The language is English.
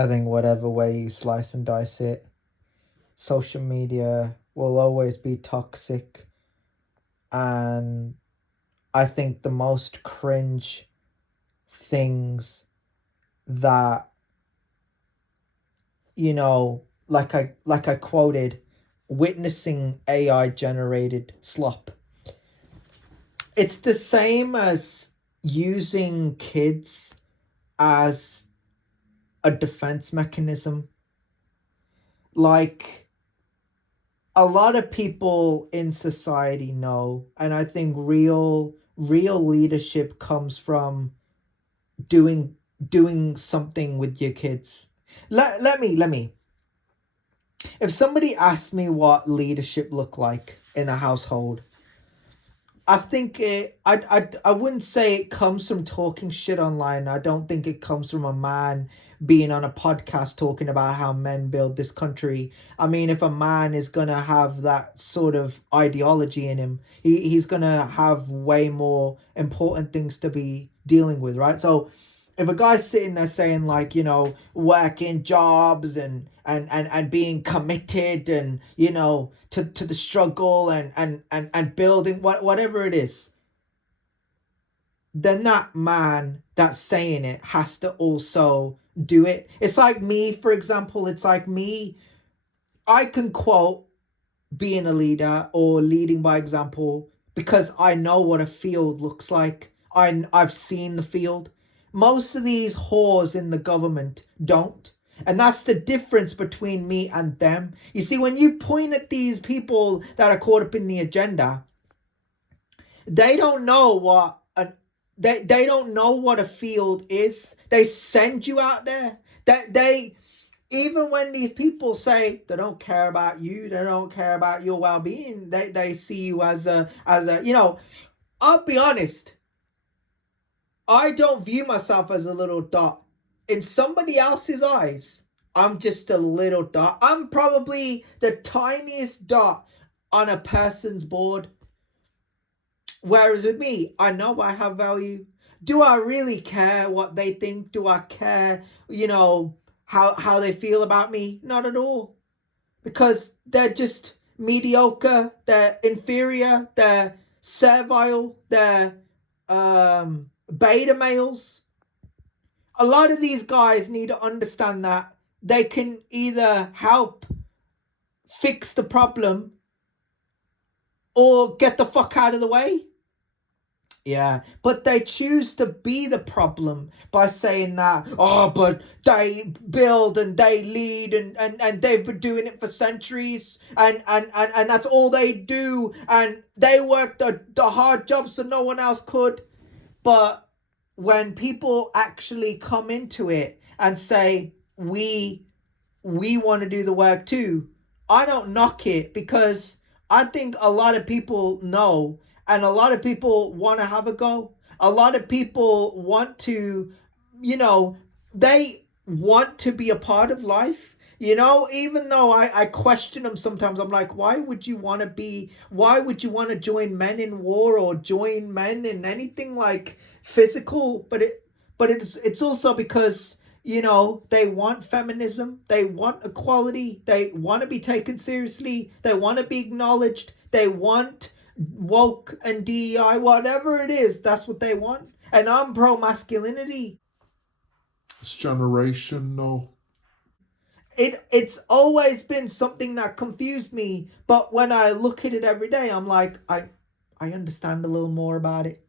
I think whatever way you slice and dice it, social media will always be toxic. And I think the most cringe things that, like I quoted, witnessing AI generated slop. It's the same as using kids as a defense mechanism. Like, a lot of people in society know, and I think real leadership comes from doing doing something with your kids. Let me if somebody asked me what leadership look like in a household, I think I wouldn't say it comes from talking shit online. I don't think it comes from a man being on a podcast talking about how men build this country. I mean, if a man is gonna have that sort of ideology in him, he's gonna have way more important things to be dealing with, right? So if a guy's sitting there saying, like, working jobs and being committed, and to the struggle, and building whatever it is, then that man that's saying it has to also do it. It's like me, for example. It's like me. I can quote being a leader or leading by example because I know what a field looks like. I've seen the field. Most of these whores in the government don't. And that's the difference between me and them. You see, when you point at these people that are caught up in the agenda, they don't know they don't know what a field is. They send you out there. That they Even when these people say they don't care about you, they don't care about your well-being, they see you as a. I'll be honest, I don't view myself as a little dot. In somebody else's eyes, I'm just a little dot. I'm probably the tiniest dot on a person's board. Whereas with me, I know I have value. Do I really care what they think? Do I care, how they feel about me? Not at all. Because they're just mediocre, they're inferior, they're servile, they're beta males. A lot of these guys need to understand that they can either help fix the problem or get the fuck out of the way. Yeah, but they choose to be the problem by saying that, oh, but they build and they lead, and they've been doing it for centuries, and that's all they do, and they work the hard jobs so no one else could. But when people actually come into it and say, we want to do the work too, I don't knock it, because I think a lot of people know, and a lot of people want to have a go. A lot of people want to, you know, they want to be a part of life. Even though I question them sometimes, I'm like, why would you want to join men in war or join men in anything like physical? But it's also because they want feminism, they want equality, they want to be taken seriously, they want to be acknowledged, they want woke and DEI, whatever it is, that's what they want. And I'm pro masculinity. It's generational. It's always been something that confused me, but when I look at it every day, I'm like, I understand a little more about it.